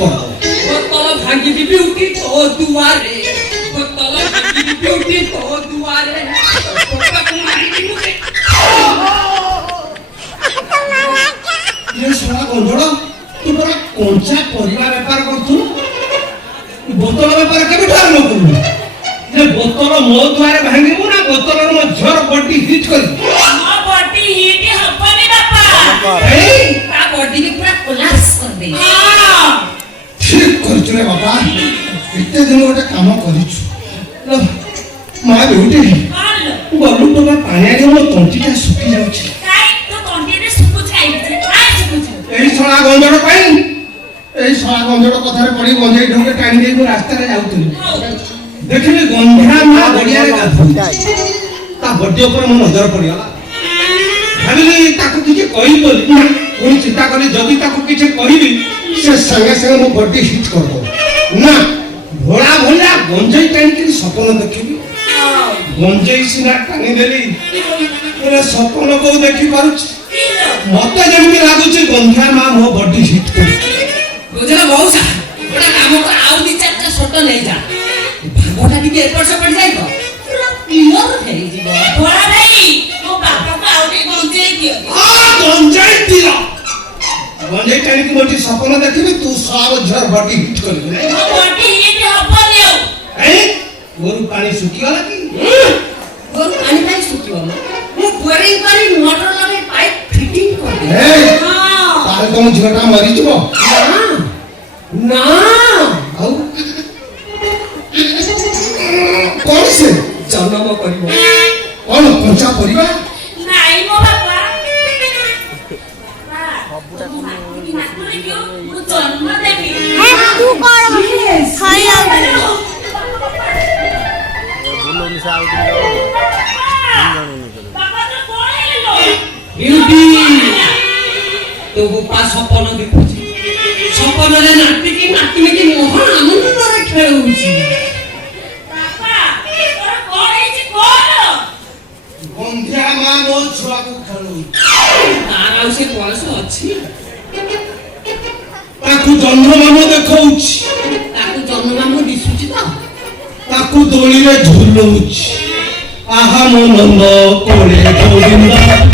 कर बोतल भांगी दी ब्यूटी तो दुआरे बोतल भांगी दी ब्यूटी तो दुआरे कोका कुमारी की मुझे ये साला गंधड़ तू बड़ा कंचा परिवा व्यापार करथु बोतल व्यापार केबे ठार न करू ये बोतल मो द्वारे भांगीबो ना बोतल मो झर बॉडी हिट कर मो बॉडी हिट हबनी बापा ए ता बॉडी के पूरा कोलाप्स कर दे हां ठीक करछु रे बाबा इते दिन गोटे काम करिछु लो मा बेउटी हां गलु तो पानी रे मो तंटीटा सुखी जाउछि काई तो तंटी रे सुकु छाई काई सुकु छ एई सळा गंधड़ पाई एई सळा गंधड़ कथारे पड़ी गंधई ढोके टाणी देई रास्ता रे जाउतली देखिले गंधा मा गड़िया रे गाधु ता बड्डी ऊपर मो नजर पड़ियाला भाबिली ताकू किछ कहि बोली पुणी चिंता करी जदी ताकू किछ कहिबी से संगे संगे मो बड्डी हिट कर दो ना भोला भोला गंजई टाणी के सपन देखिबी गंजई सिना टाणी देली ए सपन को देखि पारुछ मते जेमि लागुची गंधा मा मो बड्डी हिट कर बुझला बहुसा बड़ा काम कर आउ दी चारटा छोट ले जा भागोटा टिके एपर से पड़ जाई तो पूरा क्लियर फेरी जीवो बड़ा भाई मो बापा को आउ दी गंजई दियो गंजई दिला गंजई टाणी की मोटी सपन देखिबी तू सब झर बॉडी हिट कर दे मो बॉडी हिट हबनियो ए गोरु पानी सुखी वाला की गोरु पानी सुखियो मो बोरिंग करी मोटर लगे पाइप फिटिंग कर दे हां तारे तुम झटा मरी जबो ना आउ कौन से जन्म करिवो कौन कंचा परिवा नाई मो बापा सबुटा को जन्म देबी तू कोन खाई आ बोलो निसा आउ बाबा तो कोन हेलो ब्यूटी तो गोपा सपन देखुची सपन रे नाटी की मोह आनंद रे खेलुची बाबा तोर कोन हेची कोन गंधा मा नो छुआ को खेलु तार आउ से बयस अछि ताकू जन्म मानो देखौछ ताकू जन्म मानो दिसुची तो ताकू दोली रे झुलौछ आहा मो नंद कोले गोविंद